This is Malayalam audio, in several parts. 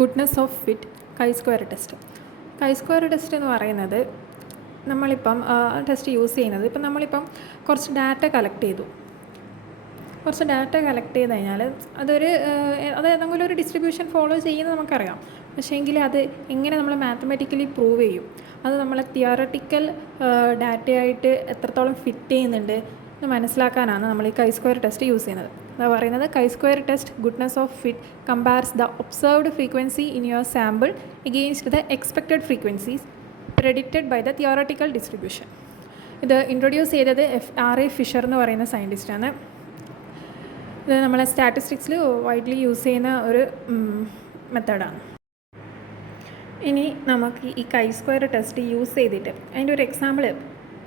Goodness of fit chi square test. Chi square test എന്ന് പറയുന്നത് നമ്മളിപ്പം ടെസ്റ്റ് യൂസ് ചെയ്യുന്നത് ഇപ്പം നമ്മളിപ്പം കുറച്ച് ഡാറ്റ കളക്ട് ചെയ്തു. കുറച്ച് ഡാറ്റ കളക്ട് ചെയ്ത് കഴിഞ്ഞാൽ അത് ഏതെങ്കിലും ഒരു ഡിസ്ട്രിബ്യൂഷൻ ഫോളോ ചെയ്യുന്നത് നമുക്കറിയാം. പക്ഷേ എങ്കിൽ അത് എങ്ങനെ നമ്മൾ മാത്തമാറ്റിക്കലി പ്രൂവ് ചെയ്യും, അത് നമ്മൾ തിയറട്ടിക്കൽ ഡാറ്റയായിട്ട് എത്രത്തോളം ഫിറ്റ് ചെയ്യുന്നുണ്ട് എന്ന് മനസ്സിലാക്കാനാണ് നമ്മൾ ഈ കൈ-സ്ക്വയർ ടെസ്റ്റ് യൂസ് ചെയ്യുന്നത്. അതാ പറയുന്നത് chi square test goodness of fit compares the observed frequency in your sample against the expected frequencies predicted by the theoretical distribution. ഇത് ഇൻട്രൊഡ്യൂസ് ചെയ്തത് R.A. ഫിഷർ എന്ന് പറയുന്ന സയൻറ്റിസ്റ്റാണ്. ഇത് നമ്മളെ സ്റ്റാറ്റിസ്റ്റിക്സിൽ വൈഡ്ലി യൂസ് ചെയ്യുന്ന ഒരു മെത്തേഡാണ്. ഇനി നമുക്ക് ഈ കൈ-സ്ക്വയർ ടെസ്റ്റ് യൂസ് ചെയ്തിട്ട് അതിൻ്റെ ഒരു എക്സാമ്പിൾ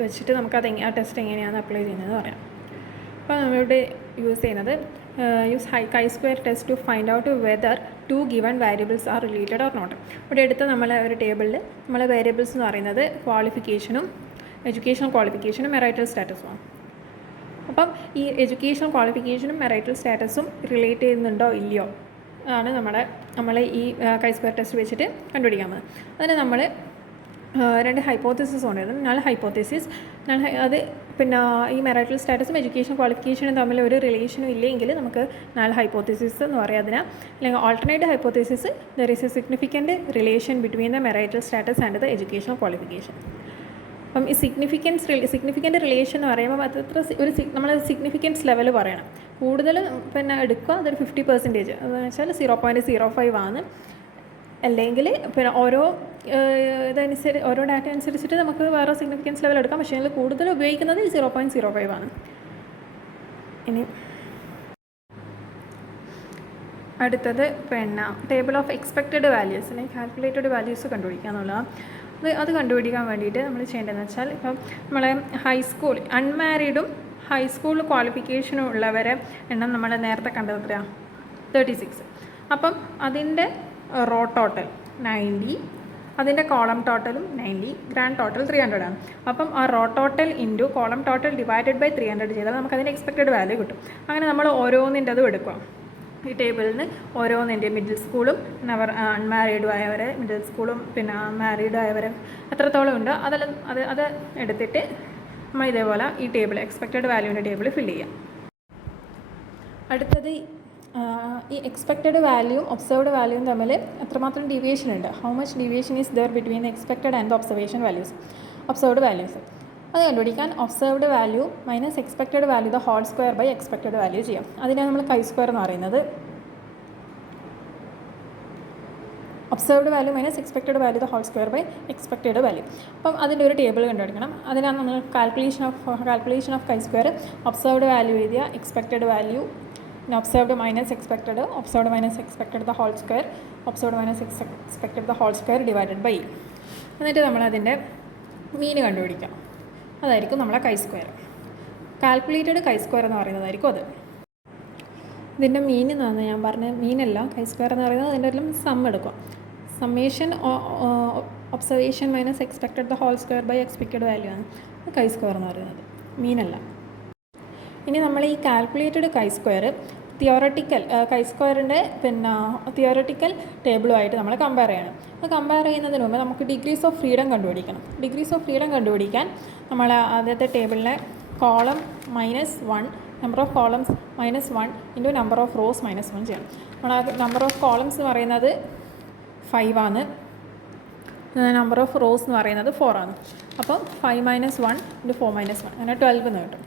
വെച്ചിട്ട് നമുക്കത് ആ ടെസ്റ്റ് എങ്ങനെയാണ് അപ്ലൈ ചെയ്യുന്നതെന്ന് പറയാം. അപ്പോൾ നമ്മളിവിടെ യൂസ് ചെയ്യുന്നത് use chi square test to find out whether two given variables are related or not. ഇവിടെ എടുത്ത് നമ്മൾ ഒരു ടേബിളിൽ നമ്മളെ വേരിയബിൾസ് എന്ന് പറയുന്നത് ക്വാളിഫിക്കേഷനും എഡ്യൂക്കേഷണൽ ക്വാളിഫിക്കേഷനും മെറൈറ്റൽ സ്റ്റാറ്റസുമാണ്. അപ്പം ഈ എഡ്യൂക്കേഷണൽ ക്വാളിഫിക്കേഷനും മെറൈറ്റൽ സ്റ്റാറ്റസും റിലേറ്റ് ചെയ്യുന്നുണ്ടോ ഇല്ലയോ ആണ് നമ്മൾ ഈ കൈ-സ്ക്വയർ ടെസ്റ്റ് വെച്ചിട്ട് കണ്ടുപിടിക്കാൻ പോകുന്നത്. അതിന് നമ്മൾ രണ്ട് ഹൈപ്പോത്തസിസ് ഉണ്ടായിരുന്നു. നൾ ഹൈപ്പോത്തസിസ്, അത് പിന്നെ ഈ മെറൈറ്റൽ സ്റ്റാറ്റസും എഡ്യൂക്കേഷൻ ക്വാളിഫിക്കേഷനും തമ്മിൽ ഒരു റിലേഷനും ഇല്ലെങ്കിൽ നമുക്ക് നൾ ഹൈപ്പോത്തസിസ് എന്ന് പറയാം അതിന്. അല്ലെങ്കിൽ alternative hypothesis, there is A significant relation between the marital status and the educational qualification. അപ്പം ഈ സിഗ്നിഫിക്കൻറ്റ് റിലേഷൻ എന്ന് പറയുമ്പോൾ അതത്ര നമ്മൾ സിഗ്നിഫിക്കൻസ് ലെവൽ പറയണം. കൂടുതൽ പിന്നെ എടുക്കുക അതൊരു 50%, അതെന്ന് വെച്ചാൽ 0.05 ആണ്. അല്ലെങ്കിൽ പിന്നെ ഓരോ ഡാറ്റ അനുസരിച്ചിട്ട് നമുക്ക് വേറെ സിഗ്നിഫിക്കൻസ് ലെവൽ എടുക്കാം. പക്ഷേ അതിൽ കൂടുതൽ ഉപയോഗിക്കുന്നത് 0.05 ആണ്. ഇനി അടുത്തത് പിന്നെ ടേബിൾ ഓഫ് എക്സ്പെക്റ്റഡ് വാല്യൂസ് അല്ലെങ്കിൽ കാൽക്കുലേറ്റഡ് വാല്യൂസ് കണ്ടുപിടിക്കുക എന്നുള്ളതാണ്. അത് കണ്ടുപിടിക്കാൻ വേണ്ടിയിട്ട് നമ്മൾ ചെയ്യേണ്ടതെന്ന് വെച്ചാൽ ഇപ്പം നമ്മളെ ഹൈസ്കൂൾ അൺമാരീഡും ഹൈസ്കൂൾ ക്വാളിഫിക്കേഷനും ഉള്ളവരെ എണ്ണം നമ്മൾ നേരത്തെ കണ്ടത് എത്രയാണ്? 36. അപ്പം അതിൻ്റെ റോ ടോട്ടൽ 90, അതിൻ്റെ കോളം ടോട്ടലും 90, ഗ്രാൻഡ് ടോട്ടൽ 300 ആണ്. അപ്പം ആ row total into column total divided by 300 ചെയ്താൽ നമുക്കതിൻ്റെ എക്സ്പെക്റ്റഡ് വാല്യൂ കിട്ടും. അങ്ങനെ നമ്മൾ ഓരോന്നിൻ്റെ അതും എടുക്കുക. ഈ ടേബിളിൽ നിന്ന് ഓരോന്നിൻ്റെ മിഡിൽ സ്കൂളും അൺമാരീഡും ആയവരെ, മിഡിൽ സ്കൂളും പിന്നെ മാരീഡ് ആയവരെ എത്രത്തോളം ഉണ്ട് അത് എടുത്തിട്ട് നമ്മൾ ഇതേപോലെ ഈ ടേബിൾ എക്സ്പെക്റ്റഡ് വാല്യൂവിൻ്റെ ടേബിൾ ഫില്ല് ചെയ്യാം. അടുത്തത് ഈ എക്സ്പെക്റ്റഡ് വാല്യൂവും ഒബ്സർവ്ഡ് വാല്യൂവും തമ്മിൽ എത്രമാത്രം ഡീവിയേഷൻ ഉണ്ട്, how much deviation is there between the expected and the observed values. അത് കണ്ടുപിടിക്കാൻ observed value minus expected value the whole square by expected value ചെയ്യാം. അതിനാണ് നമ്മൾ കൈ-സ്ക്വയർ എന്ന് പറയുന്നത്. Observed value minus expected value the whole square by expected value. അപ്പം അതിൻ്റെ ഒരു ടേബിൾ കണ്ടുപിടിക്കണം. അതിനാണ് നമ്മൾ calculation of chi square observed value എഴുതിയ expected value, observed minus expected, observed minus expected the whole square, observed minus expected the whole square divided by. എന്നിട്ട് നമ്മളതിൻ്റെ മീൻ കണ്ടുപിടിക്കാം. അതായിരിക്കും നമ്മളെ കൈ-സ്ക്വയർ. കാൽക്കുലേറ്റഡ് കൈ-സ്ക്വയർ എന്ന് പറയുന്നതായിരിക്കും അത്. ഇതിൻ്റെ മീൻ എന്നാണ് ഞാൻ പറഞ്ഞത്, മീനല്ല. കൈ-സ്ക്വയർ എന്ന് പറയുന്നത് അതിൻ്റെ എല്ലാം സം എടുക്കുക. Summation observation minus expected the whole square by expected value ആണ് കൈ-സ്ക്വയർ എന്ന് പറയുന്നത്, മീനല്ല. ഇനി നമ്മൾ ഈ കാൽക്കുലേറ്റഡ് കൈ-സ്ക്വയർ തിയോറട്ടിക്കൽ കൈ-സ്ക്വയറിൻ്റെ പിന്നെ തിയോറട്ടിക്കൽ ടേബിളുമായിട്ട് നമ്മൾ കമ്പയർ ചെയ്യണം. അത് കമ്പയർ ചെയ്യുന്നതിന് മുമ്പ് നമുക്ക് ഡിഗ്രീസ് ഓഫ് ഫ്രീഡം കണ്ടുപിടിക്കണം. ഡിഗ്രീസ് ഓഫ് ഫ്രീഡം കണ്ടുപിടിക്കാൻ നമ്മൾ ആദ്യത്തെ ടേബിളിലെ column -1, number of columns -1 into number of rows -1 ചെയ്യണം. നമ്മൾ നമ്പർ ഓഫ് കോളംസ് എന്ന് പറയുന്നത് 5 ആണ്, നമ്പർ ഓഫ് റോസ് എന്ന് പറയുന്നത് 4 ആണ്. അപ്പം 5 - 1 ഇൻറ്റു 4 - 1 അങ്ങനെ 12 എന്ന് കിട്ടും.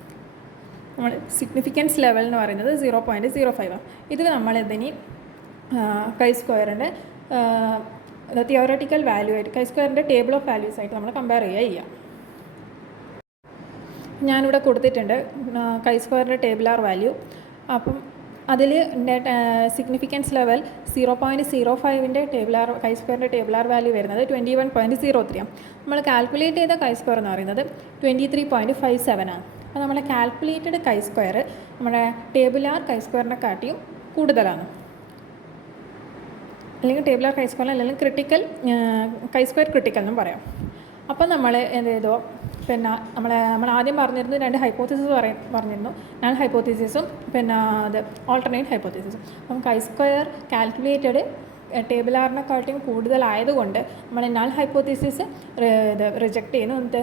നമ്മൾ സിഗ്നിഫിക്കൻസ് ലെവൽ എന്ന് പറയുന്നത് 0.05 ആണ്. ഇത് നമ്മൾ ഇതിന് കൈ-സ്ക്വയറിൻ്റെ തിയോറട്ടിക്കൽ വാല്യൂ ആയിട്ട് കൈ-സ്ക്വയറിൻ്റെ ടേബിൾ ഓഫ് വാല്യൂസ് ആയിട്ട് നമ്മൾ കമ്പയർ ചെയ്യുക. ഞാനിവിടെ കൊടുത്തിട്ടുണ്ട് കൈ-സ്ക്വയറിൻ്റെ ടേബിളാർ വാല്യൂ. അപ്പം അതിൽ സിഗ്നിഫിക്കൻസ് ലെവൽ 0.05ൻ്റെ കൈ-സ്ക്വയറിൻ്റെ ടേബിളാർ വാല്യൂ വരുന്നത് 21.03 ആണ്. നമ്മൾ കാൽക്കുലേറ്റ് ചെയ്ത കൈ-സ്ക്വയർ എന്ന് പറയുന്നത് 23.57 ആണ്. അപ്പോൾ നമ്മളെ കാൽക്കുലേറ്റഡ് കൈ-സ്ക്വയർ നമ്മുടെ ടേബിളാർ കൈ-സ്ക്വയറിനെ കാട്ടിയും കൂടുതലാണ്. അല്ലെങ്കിൽ ടേബിളാർ കൈ-സ്ക്വയർ അല്ലെങ്കിൽ കൈ-സ്ക്വയർ ക്രിട്ടിക്കൽ എന്നും പറയാം. അപ്പം നമ്മൾ എന്ത് ചെയ്തോ പിന്നെ നമ്മൾ ആദ്യം പറഞ്ഞിരുന്നു രണ്ട് ഹൈപ്പോത്തസിസ് പറഞ്ഞിരുന്നു, നൾ ഹൈപ്പോത്തസിസും പിന്നെ അത് ഓൾട്ടർനേറ്റ് ഹൈപ്പോത്തസിസും. അപ്പം കൈ-സ്ക്വയർ കാൽക്കുലേറ്റഡ് ടേബിൾ ആറിനെക്കാട്ടിയും കൂടുതലായതുകൊണ്ട് നമ്മൾ നൾ ഹൈപ്പോത്തീസിസ് റിജക്റ്റ് ചെയ്യുന്നു, എന്നിട്ട്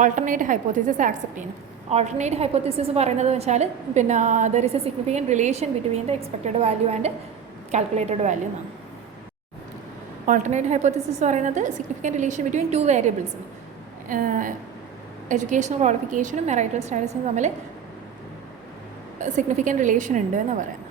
ഓൾട്ടർനേറ്റ് ഹൈപ്പോത്തീസിസ് ആക്സെപ്റ്റ് ചെയ്യുന്നു. ഓൾട്ടർനേറ്റ് ഹൈപ്പോത്തീസിസ് പറയുന്നത് വെച്ചാൽ പിന്നെ there is a significant relation between the expected value and calculated value എന്നാണ്. ഓൾട്ടർനേറ്റ് ഹൈപ്പോത്തീസിസ് പറയുന്നത് significant relation between 2 variables, educational ക്വാളിഫിക്കേഷനും മെറിറ്റൽ സ്റ്റാറ്റസും തമ്മിൽ സിഗ്നിഫിക്കൻറ്റ് റിലേഷൻ ഉണ്ട് എന്ന് പറയുന്നത്.